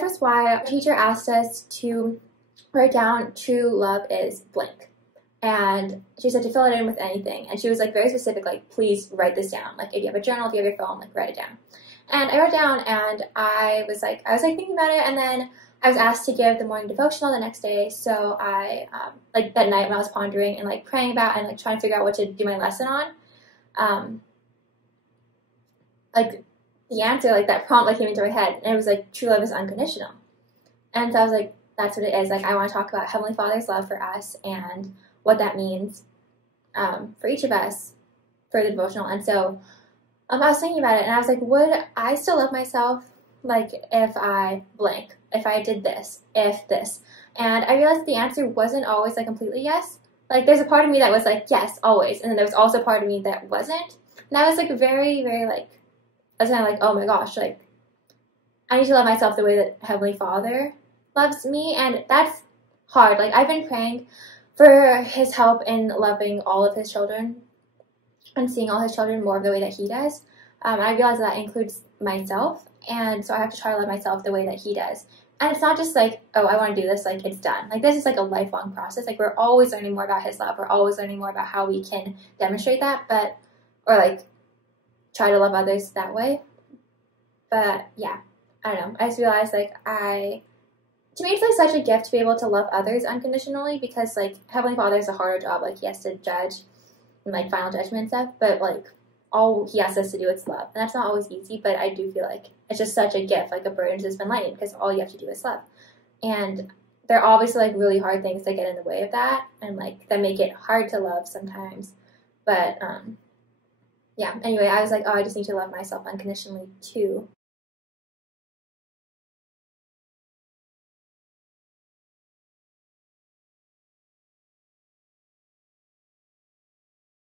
first why, our teacher asked us to write down true love is blank. And she said to fill it in with anything. And she was like very specific, like, please write this down. Like, if you have a journal, if you have your phone, like, write it down. And I wrote it down, and I was thinking about it, and then I was asked to give the morning devotional the next day. So I, like, that night when I was pondering and, like, praying about and, like, trying to figure out what to do my lesson on, like, the answer, like, that prompt, like, came into my head, and it was, like, true love is unconditional. And so I was like, that's what it is. Like, I want to talk about Heavenly Father's love for us and what that means for each of us for the devotional. And so I was thinking about it, and I was like, would I still love myself, like, if I blank, if I did this, if this? And I realized the answer wasn't always, like, completely yes. Like, there's a part of me that was like, yes, always. And then there was also a part of me that wasn't. And I was, like, very, very, like, I was kind of like, oh my gosh, like, I need to love myself the way that Heavenly Father loves me. And that's hard. Like, I've been praying for His help in loving all of His children and seeing all His children more of the way that He does. I realize that includes myself, and so I have to try to love myself the way that He does. And it's not just like, oh, I want to do this, like, it's done. Like, this is like a lifelong process. Like, we're always learning more about His love. We're always learning more about how we can demonstrate that, or like try to love others that way. But yeah, I don't know. I just realized, like, to me, it's like such a gift to be able to love others unconditionally, because, like, Heavenly Father is a harder job. Like, He has to judge and, like, final judgment and stuff, but, like, all He asks us to do is love. And that's not always easy, but I do feel like it's just such a gift, like a burden to just been lightened, because all you have to do is love. And there are obviously, like, really hard things that get in the way of that, and, like, that make it hard to love sometimes. But, yeah, anyway, I was like, oh, I just need to love myself unconditionally too.